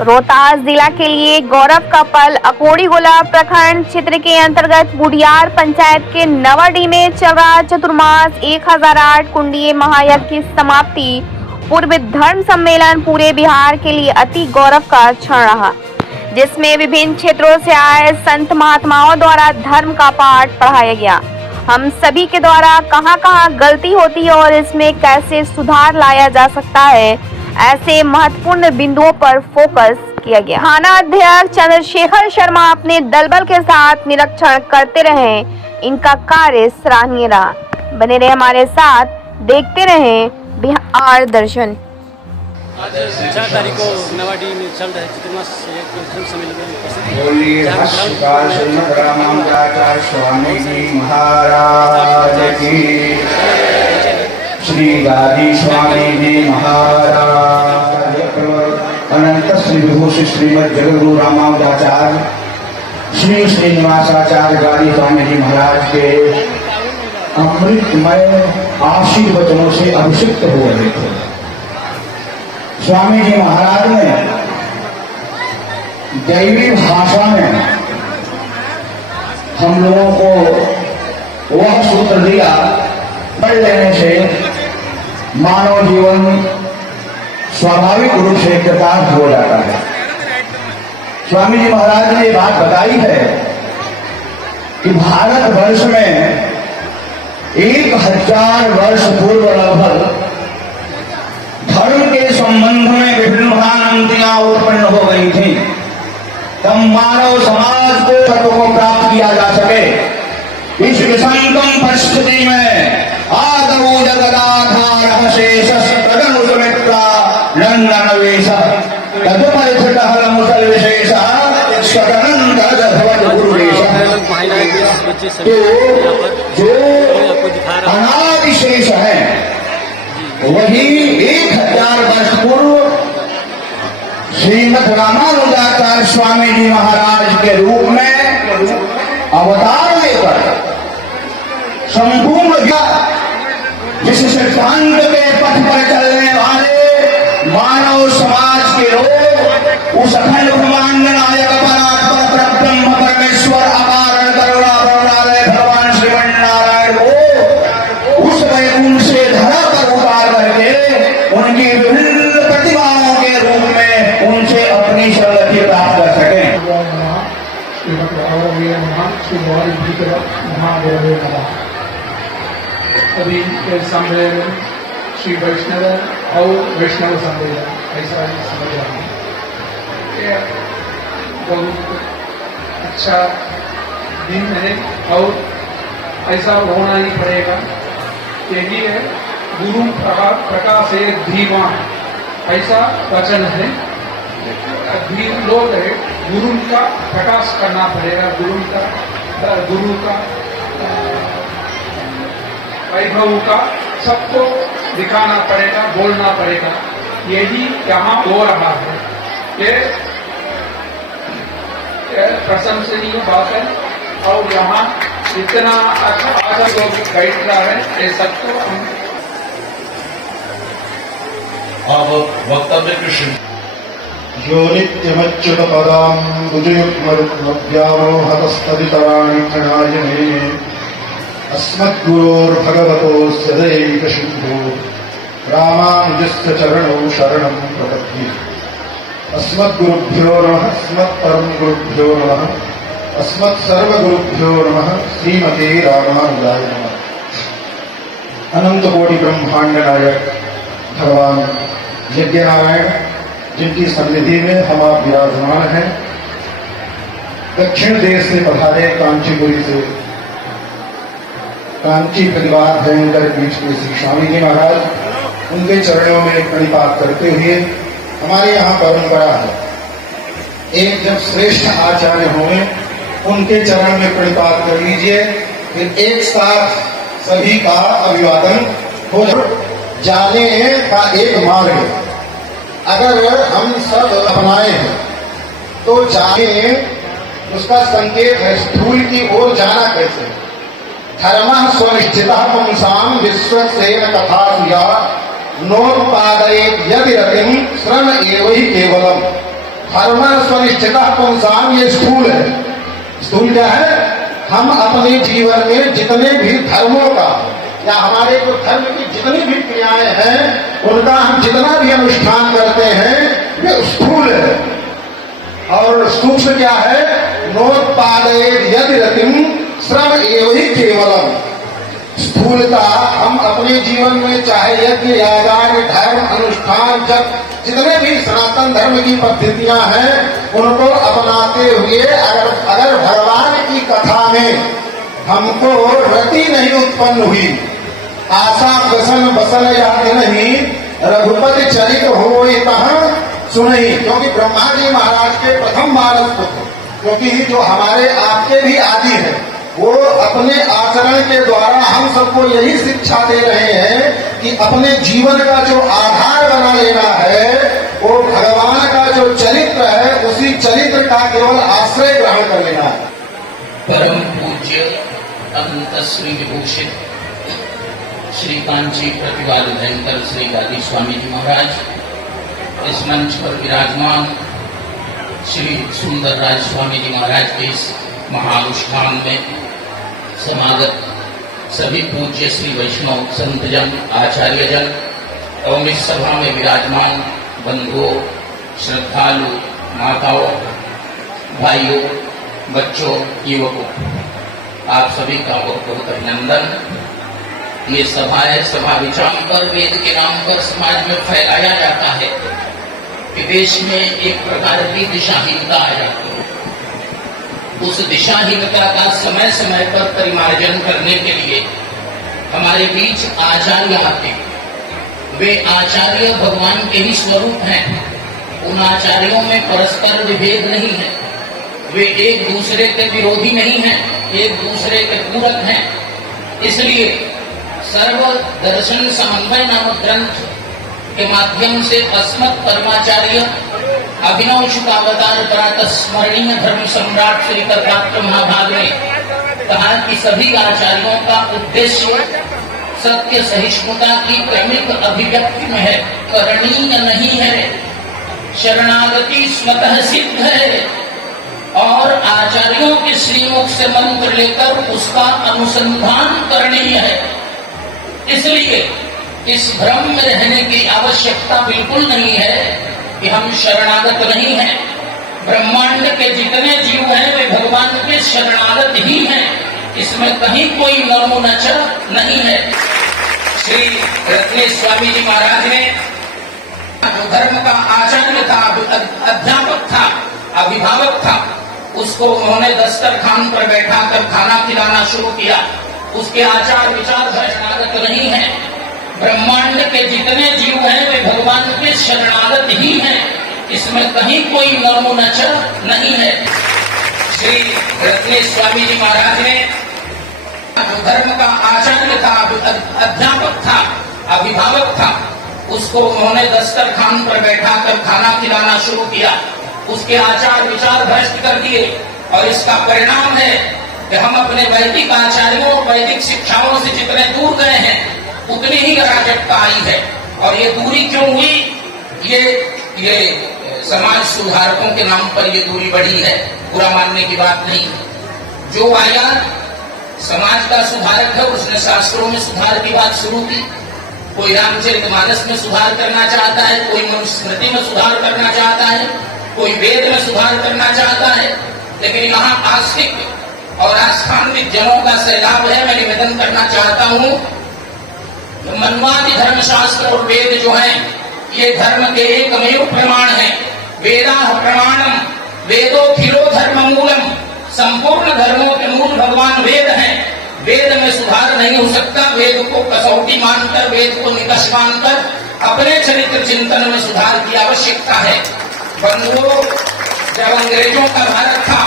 रोहतास जिला के लिए गौरव का पल। अकोड़ी गोला प्रखंड क्षेत्र के अंतर्गत बुढ़ियार पंचायत के नवाडी में चल रहा चतुर्मास 1008 कुंडीय महायज्ञ की समाप्ति पूर्व धर्म सम्मेलन पूरे बिहार के लिए अति गौरव का क्षण रहा, जिसमें विभिन्न क्षेत्रों से आए संत महात्माओं द्वारा धर्म का पाठ पढ़ाया गया। हम सभी के द्वारा कहां-कहां गलती होती है और इसमें कैसे सुधार लाया जा सकता है, ऐसे महत्वपूर्ण बिंदुओं पर फोकस किया गया। थाना अध्यक्ष चंद्रशेखर शर्मा अपने दलबल के साथ निरीक्षण करते रहे। इनका कार्य सराहनीय रहा। बने रहे हमारे साथ, देखते रहे बिहार दर्शन। आज 4 तारीख को नवाडी में चल रहे चतुर्मास धर्म सम्मेलन में महाराज की, श्री गादी स्वामी जी महाराज, अनंत श्री विभूषि श्रीमद जगद्गुरु रामानुजाचार्य श्री श्रीनिवासाचार्य गादी स्वामी जी महाराज के अमृतमय आशीर्वचनों से अभिषिक्त हो रहे थे। स्वामी जी महाराज ने दैवी भाषा में हम लोगों को वह सूत्र दिया, पढ़ लेने से मानव जीवन स्वाभाविक रूप से कृतार्थ हो जाता है। स्वामी जी महाराज ने ये बात बताई है कि भारत वर्ष में 1000 वर्ष पूर्व लगभग धर्म के संबंध में विभिन्न भ्रांतियां उत्पन्न हो गई थी। तब मानव समाज को तत्व को प्राप्त किया जा सके, इस विषमतम परिस्थिति में आदौ जगदाधारः शेषः तदनु सुमित्रा नन्दनवेशः तदुपरिथितः मुसलविशेषः सकनन्दः भवति गुरुवेशः। तो जो अनादिशेष है वही 1000 वर्ष पूर्व श्रीमद रामानुजाचार्य स्वामी जी महाराज के रूप में अवतार लेकर संपूर्ण जिस सिद्धांत के पथ पर चलने वाले मानव समाज के लोग उस अखंड ब्रह्मांड नायक परात्पर परब्रह्म परमेश्वर अकारण करुणा करुणालय भगवान श्रीमन्नारायण को उस वैकुंठ से धरा पर उतार करके उनकी विभिन्न प्रतिमाओं के रूप में उनसे अपनी शरणति प्राप्त कर सके। अभी सम्मेलन श्री वैष्णव और वैष्णव सम्मेलन ऐसा ही समझ रहा है। बहुत अच्छा दिन है और ऐसा होना ही पड़ेगा। यही है गुरु प्रकाशे धीमान, ऐसा वचन है। लोग है गुरु का प्रकाश करना पड़ेगा, गुरु का वैभव का सबको दिखाना पड़ेगा, बोलना पड़ेगा। यही यहाँ हो रहा है। ये प्रशंसनीय बात है और यहाँ इतना अच्छा लोग बैठ रहा है, ये सबको हम अब वक्तव्य कृष्ण यो नित्यमच्युत पदां बुधयुग्मव्यामोहतस्तदितराणि प्रणाय मेने अस्मद्गुरोर्भगवतोऽस्य दैकसिन्धो रामानुजस्य चरणौ शरणं प्रपद्ये। अस्मद्गुरुभ्यो नमः, अस्मत्परम गुरुभ्यो नमः, अस्मत्सर्वगुरुभ्यो नमः। श्रीमते रामानुजाय नमः। अनंत कोटि ब्रह्मांड नायक भगवान यज्ञनारायण, जिनकी सन्निधि में हम आप विराजमान हैं, दक्षिण देश से पधारे कांचीपुरी से कांची परिवार भयंकर बीच में श्री स्वामी जी महाराज, उनके चरणों में प्रणिपात करते हुए हमारे यहाँ परंपरा है, एक जब श्रेष्ठ आचार्य होंगे उनके चरण में प्रणिपात कर लीजिए, फिर एक साथ सभी का अभिवादन हो जाने का एक मार्ग है। अगर हम सब अपनाए हैं तो जाने उसका संकेत है स्थूल की ओर जाना कैसे। धर्म स्वनिश्चित पुंसाम विश्वसेन तथा नोत्पादयेत् यदि रतिम श्रम एव ही केवलम। धर्म स्वनिष्ठता पुंसाम, ये स्थूल है। स्थूल क्या है? हम अपने जीवन में जितने भी धर्मों का या हमारे को धर्म की जितनी भी क्रियाएं हैं उनका हम जितना भी अनुष्ठान करते हैं ये स्थूल है। और सूक्ष्म क्या है? नोत्पादे यदि रतिम श्रम एवं ही केवलम। स्थूलता हम अपने जीवन में चाहे यज्ञ यागान धर्म अनुष्ठान जब जितने भी सनातन धर्म की पद्धतियां हैं उनको अपनाते हुए अगर भगवान की कथा में हमको रति नहीं उत्पन्न हुई, आशा बसन बसन याद नहीं, रघुपति चरित हो तहाँ सुनई, क्योंकि ब्रह्मा जी महाराज के प्रथम मानस पुत्र, क्योंकि जो हमारे आपके भी आदि है, वो अपने आचरण के द्वारा हम सबको यही शिक्षा दे रहे हैं कि अपने जीवन का जो आधार बना लेना है वो भगवान का जो चरित्र है उसी चरित्र का केवल आश्रय ग्रहण कर लेना है। परम पूज्य अनंत श्री विभूषित श्री कांची प्रतिपाल भयंकर श्री गादी स्वामी जी महाराज, इस मंच पर विराजमान श्री सुंदर राज स्वामी जी महाराज के इस महानुष्ठान में समागत सभी पूज्य श्री वैष्णव संतजन आचार्यजन एवं इस सभा में विराजमान बंधुओं, श्रद्धालु, माताओं, भाइयों, बच्चों, युवकों, आप सभी का बहुत बहुत अभिनंदन। ये सभा है, सभा विचार पर वेद के नाम पर समाज में फैलाया जाता है कि देश में एक प्रकार की दिशाहीनता आ जाती है। उस दिशाहीनता का समय समय पर परिमार्जन करने के लिए हमारे बीच आचार्य आते हैं। वे आचार्य भगवान के ही स्वरूप हैं। उन आचार्यों में परस्पर विभेद नहीं है, वे एक दूसरे के विरोधी नहीं हैं, एक दूसरे के पूरक हैं। इसलिए सर्व दर्शन समन्वय नामक ग्रंथ के माध्यम से अस्मत् परमाचार्य अभिनव शुकावतार प्रातः स्मरणीय धर्म सम्राट श्री कर्तात्म महाभाग ने कहा कि सभी आचार्यों का उद्देश्य सत्य सहिष्णुता की क्रमिक अभिव्यक्ति में है, करणीय नहीं है। शरणागति स्वतः सिद्ध है और आचार्यों के श्रीमुख से मंत्र लेकर उसका अनुसंधान करणीय है। इसलिए इस भ्रम में रहने की आवश्यकता बिल्कुल नहीं है कि हम शरणागत नहीं हैं। ब्रह्मांड के जितने जीव हैं वे भगवान के शरणागत ही हैं, इसमें कहीं कोई नमूनच नहीं है। श्री रत्नेश स्वामी जी महाराज ने धर्म का आचार्य था, अध्यापक था, अभिभावक था, उसको उन्होंने दस्तरखान पर बैठाकर खाना खिलाना शुरू किया। उसके आचार विचार शरणागत नहीं है। ब्रह्मांड के जितने जीव हैं वे भगवान के शरणागत ही हैं, इसमें कहीं कोई नमूनच नहीं है। श्री रत्नेश स्वामी जी महाराज ने धर्म का आचार्य था, अध्यापक था, अभिभावक था, उसको उन्होंने दस्तरखान पर बैठाकर खाना खिलाना शुरू किया। उसके आचार विचार भ्रष्ट कर दिए और इसका परिणाम है कि हम अपने वैदिक आचार्यों और वैदिक शिक्षाओं से जितने दूर गए हैं उतनी ही अराजकता आई है। और ये दूरी क्यों हुई? ये समाज सुधारकों के नाम पर ये दूरी बढ़ी है, बुरा मानने की बात नहीं। जो आया समाज का सुधारक है, उसने शास्त्रों में सुधार की बात शुरू की। कोई रामचरितमानस में सुधार करना चाहता है, कोई मनुस्मृति में सुधार करना चाहता है, कोई वेद में सुधार करना चाहता है। लेकिन यहाँ आस्तिक और आस्थानिक जनों का सैलाब है। मैं निवेदन करना चाहता हूँ, मनवादी धर्मशास्त्र और वेद जो हैं ये धर्म के एकमेव प्रमाण है। वेदाः प्रमाणम वेदोऽखिलो धर्म मूलम। संपूर्ण धर्मों के मूल भगवान वेद हैं। वेद में सुधार नहीं हो सकता। वेद को कसौटी मानकर, वेद को निकष मानकर अपने चरित्र चिंतन में सुधार की आवश्यकता है। बंधुओं, जब अंग्रेजों का भारत था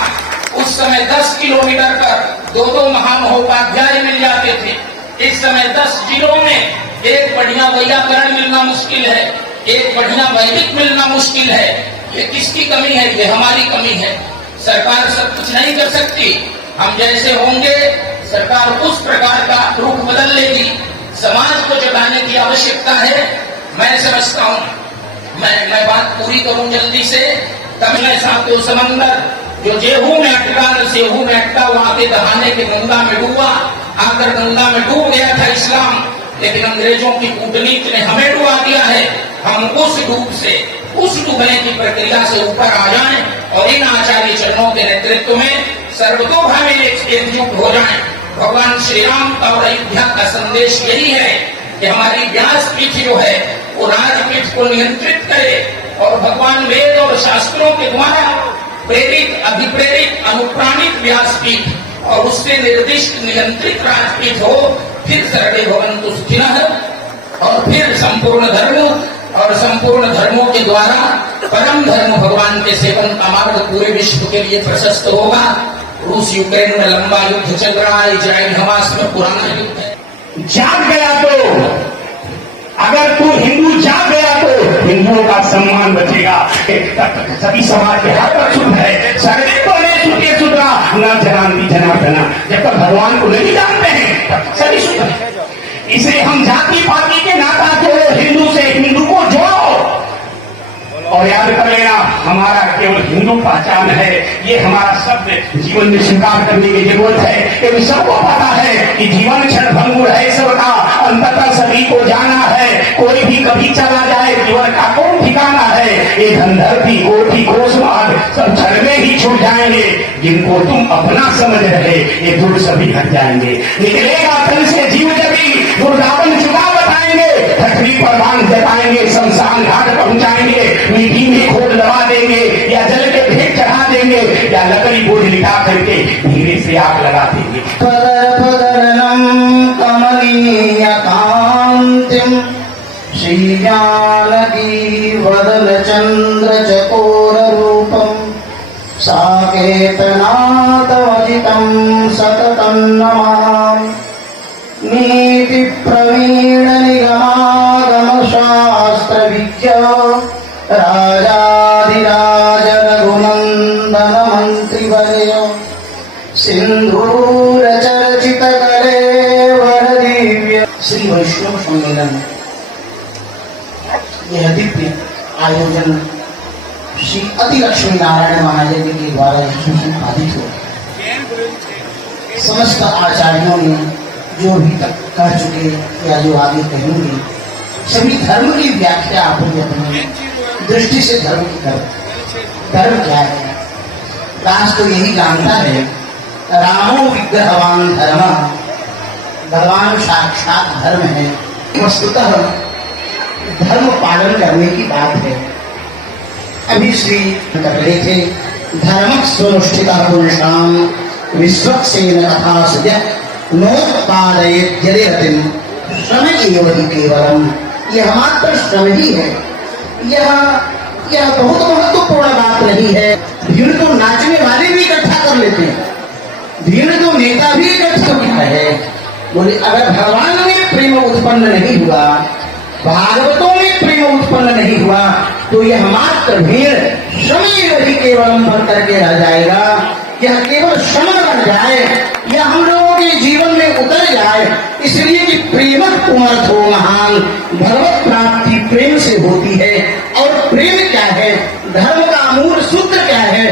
उस समय 10 किलोमीटर पर 2-2 महामहोपाध्याय मिल जाते थे। इस समय 10 जिलों में एक बढ़िया वैयाकरण मिलना मुश्किल है, एक बढ़िया वैदिक मिलना मुश्किल है। ये किसकी कमी है? ये हमारी कमी है। सरकार सब कुछ नहीं कर सकती। हम जैसे होंगे सरकार उस प्रकार का रूप बदल लेगी। समाज को जगाने की आवश्यकता है। मैं समझता हूँ, मैं बात पूरी करूं जल्दी से। तब मैं सातों समंदर जो जेहू में अटका न सेहू में अटका वहां के दहाने के गंगा में डूबा, आकर गंगा में डूब गया था इस्लाम, लेकिन अंग्रेजों की कूटनीति ने हमें डुबा दिया है। हम उस डूब से, उस डूबने की प्रक्रिया से ऊपर आ जाएं और इन आचार्य चरणों के नेतृत्व में सर्वतोभावी एकजुट हो जाएं। भगवान श्री राम का और अयोध्या का संदेश यही है कि हमारी व्यासपीठ जो है वो राजपीठ को नियंत्रित करे और भगवान वेद और शास्त्रों के द्वारा प्रेरित, अभिप्रेरित, अनुप्राणित व्यासपीठ और उससे निर्दिष्ट नियंत्रित राजपीठ हो। फिर सर्वे भवन्तु सुखिनः और फिर संपूर्ण धर्म और संपूर्ण धर्मों के द्वारा परम धर्म भगवान के सेवन का मार्ग पूरे विश्व के लिए प्रशस्त होगा। रूस यूक्रेन में लंबा युद्ध चल रहा है, इजराइल हमास में पुराना युद्ध है। जाग गया तो, अगर तू हिंदू जाग गया तो हिंदुओं का सम्मान बचेगा। सभी समाज के हर पर शुद्ध है, सर्वे तो सुखे सुधरा न जनांति जनार्दना। जब तक भगवान को नहीं जानते हैं तब तक सभी शुद्ध है। इसे हम जाति पाति के नाता जोड़ो, हिंदू से हिंदू को जोड़ो और याद कर लेना हमारा केवल हिंदू पहचान है, ये हमारा शब्द जीवन में स्वीकार करने की जरूरत है। क्योंकि सबको पता है कि जीवन क्षणभंगुर है, सबका अंततः सभी को जाना है। कोई भी कभी चला जाए, जीवन का कौन ठिकाना है। ये धनधरती कोटि कोसमाद सब क्षण में ही छूट जाएंगे। जिनको तुम अपना समझ रहे ये दूर सभी हट जाएंगे। निकलेगा तन से जीव जबी दुर्दावन चुका बताएंगे, पृथ्वी पर बांध जताएंगे, शमशान घाट पहुंचाएंगे, मीठी में खोद लगा देंगे या जल के भेंट चढ़ा देंगे या लकड़ी बोझ लिखा करके धीरे से आग लगा देंगे। कमलीय कांतिम श्री जानकी वदन चंद्र चकोर रूपम साकेतनादवजितं सततं नमामि। नीति प्रवीण निगमागम शास्त्र विज्ञ राजाधिराज रघुनंदन मंत्रिवर्य सिंधूर चर्चित करे वर दिव्य। श्री वैष्णव सम्मेलन यह दिव्य आयोजन श्री अति लक्ष्मी नारायण महाराज के द्वारा संपादित हो। समस्त आचार्यों ने जो अभी तक कह चुके या जो आगे कहेंगे, सभी धर्म की व्याख्या अपनी अपनी दृष्टि से धर्म की कर। धर्म क्या है? दास तो यही जानता है, रामो विग्रहवान धर्म, भगवान साक्षात धर्म है। वस्तुतः धर्म पालन करने की बात है। अभी श्री कर रहे थे, धर्म स्वनुष्ठिता पुरुषाम विश्वक्सेन कथा सद्य नोत्पादयेत् यदिरतिम श्रम एव हि केवलम। यह मात्र श्रम ही है। यह बहुत महत्वपूर्ण बात नहीं है। भीड़ तो नाचने वाले भी इकट्ठा कर लेते हैं, भीड़ तो नेता भी इकट्ठा होता है। बोले अगर भगवान में प्रेम उत्पन्न नहीं हुआ, भागवतों में प्रेम उत्पन्न नहीं हुआ, तो यह मात्र भीड़ श्रम एव हि केवलम बन करके रह जाएगा। यह केवल श्रम बन जाए, यह हम लोगों के जीवन में उतर जाए। इसलिए कि प्रेम पुमर्थो महान, भगवत प्राप्ति प्रेम से होती है। और प्रेम क्या है? धर्म का मूल सूत्र क्या है?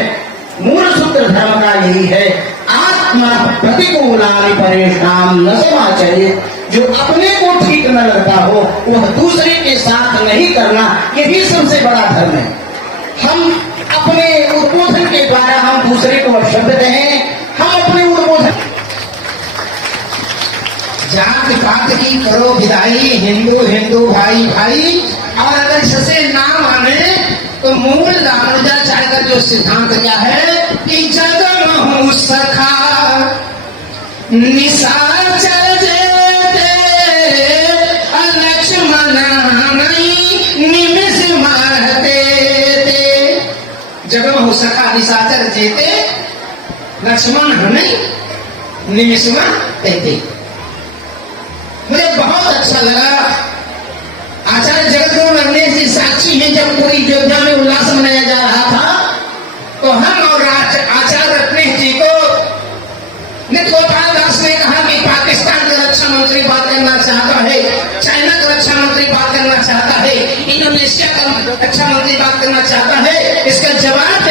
मूल सूत्र धर्म का यही है, आत्मा प्रतिकूलानि परेशान न समाचरे। जो अपने को ठीक न लगता हो वह दूसरे के साथ नहीं करना, यही सबसे बड़ा धर्म है। हम अपने उद्बोधन के द्वारा हम दूसरे को शब्द दें, हम अपने उद्बोधन जात पात की करो विदाई, हिंदू हिंदू भाई भाई। और अगर ससे ना माने तो मूल रामानुजाचार्य का जो सिद्धांत क्या है कि जगम सखा निशाचर जेते लक्ष्मण नहीं निमिष मारते थे। जगम हो सखा निशाचर जेते लक्ष्मण हमें निमिष मारते थे। मुझे बहुत अच्छा लगा। आचार्य जगत रत्नेश जी साक्षी हैं, जब पूरी अयोध्या में उल्लास मनाया जा रहा था तो हम और आचार्य रत्नेश जी को गोपाल दास ने कहा कि पाकिस्तान का रक्षा मंत्री बात करना चाहता है, चाइना का रक्षा मंत्री बात करना चाहता है, इंडोनेशिया का रक्षा मंत्री बात करना चाहता है। इसका जवाब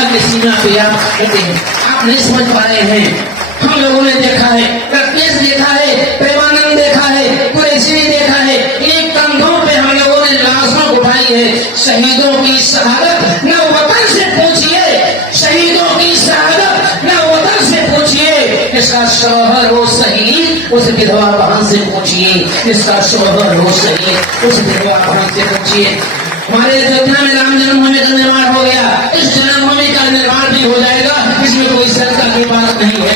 अलग सीमा पे आप कहते हैं, आप नहीं समझ पा रहे हैं। हम लोगों ने देखा है, प्रत्यक्ष देखा है, प्रेमानंद देखा है, कुरैशी ने देखा है, एक कंधों पे हम लोगों ने लाशों उठाई है। शहीदों की शहादत न वतन से पूछिए, शहीदों की शहादत न वतन से पूछिए, इसका शौहर हो शहीद उस विधवा बहन से पूछिए, इसका शौहर हो शहीद उस विधवा बहन से पूछिए। हमारे अयोध्या में राम जन्मभूमि का निर्माण हो गया, इस जन्मभूमि का निर्माण भी हो जाएगा, इसमें कोई शंका की बात नहीं है।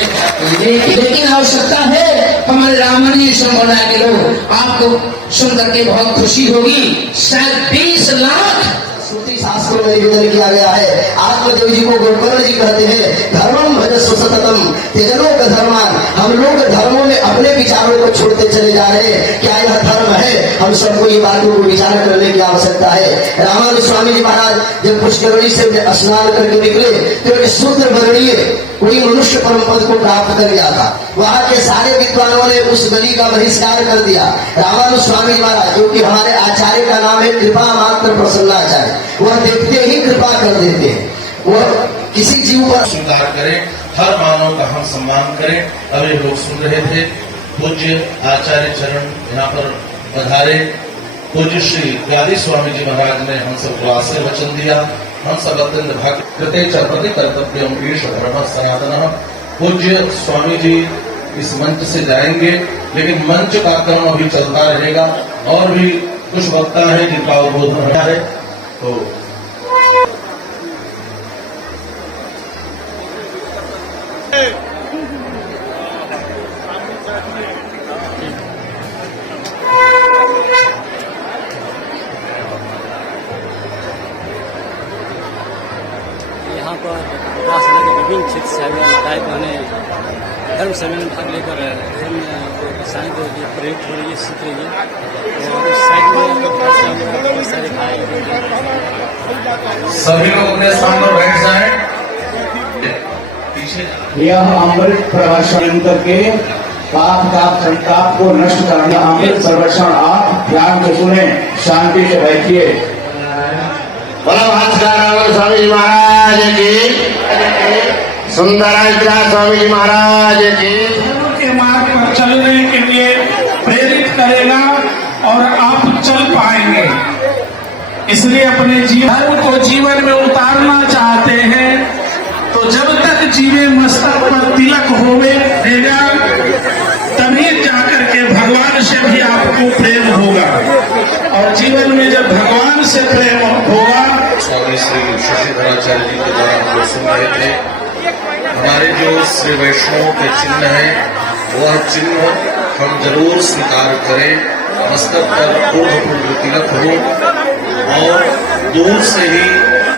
लेकिन आवश्यकता है हमारे रावण जी संप्रदाय के लोग, आपको सुन करके बहुत खुशी होगी, शायद 20 लाख श्रुति शास्त्रों में निवेदन किया गया है। आत्मदेव जी को गोकर्ण जी कहते हैं, धर्मम भजस्व सततम त्यजनो का धर्मान। हम लोग धर्मों में अपने विचारों को छोड़ते चले जा रहे हैं, क्या यह धर्म है? हम सबको ये बातों को विचार करने की आवश्यकता है। रामानंद स्वामी जी महाराज जब पुष्करणी से स्नान करके निकले तो एक शूद्र वर्णीय कोई मनुष्य परम पद को प्राप्त कर गया था। वहां के सारे विद्वानों ने उस गली का बहिष्कार कर दिया। रामानंद स्वामी जी महाराज, जो कि हमारे आचार्य का नाम है कृपा मात्र प्रसन्नाचार्य, वह देखते ही कृपा कर देते हैं। वह किसी जीव पर स्वीकार करें, हर मानव का हम सम्मान करें। अभी लोग सुन रहे थे, पूज्य आचार्य चरण यहाँ पर पधारे, पूज्य श्री गादी स्वामी जी महाराज ने हम सबको आशीर् वचन दिया। हम सब अत्यंत भाग्य कृते चरपति कर्तव्य ईश धर्म सनातन। पूज्य स्वामी जी इस मंच से जाएंगे, लेकिन मंच का क्रम अभी चलता रहेगा और भी कुछ वक्ता है जिनका उद्बोधन है। तो यहाँ पर राष्ट्र के विभिन्न क्षेत्र से आए बताए तो उन्हें धर्म सम्मेलन में भाग लेकर धर्म ईसाई को प्रेरित हो रही है, सीख रही है। और उस साइड में बहुत सारे भाई सभी लोग अपने सामने बैठ जाएं। पीछे यह अमृत प्रवर्षण करके पाप का संताप को नष्ट करना। अमृत प्रवर्षण आप ध्यान से सुने, शांति से बैठिए। बोलो भास्कर स्वामी जी महाराज की, सुंदराचार्य स्वामी जी महाराज की। के मार्ग पर चलने के लिए प्रेरित करेगा और आप चल पाएंगे। इसलिए अपने धर्म को जीवन में उतारना चाहते हैं तो जब तक जीवे मस्तक पर तिलक होवे देगा, तभी जाकर के भगवान से भी आपको प्रेम होगा। और जीवन में जब भगवान से प्रेम होगा, स्वामी श्री शशिधराचार्य जी के द्वारा हम लोग सुन रहे थे, हमारे जो श्री वैष्णव के चिन्ह है वह चिन्ह हम जरूर स्वीकार करें। मस्तक पर पूर्ण तिलक हो और दूर से ही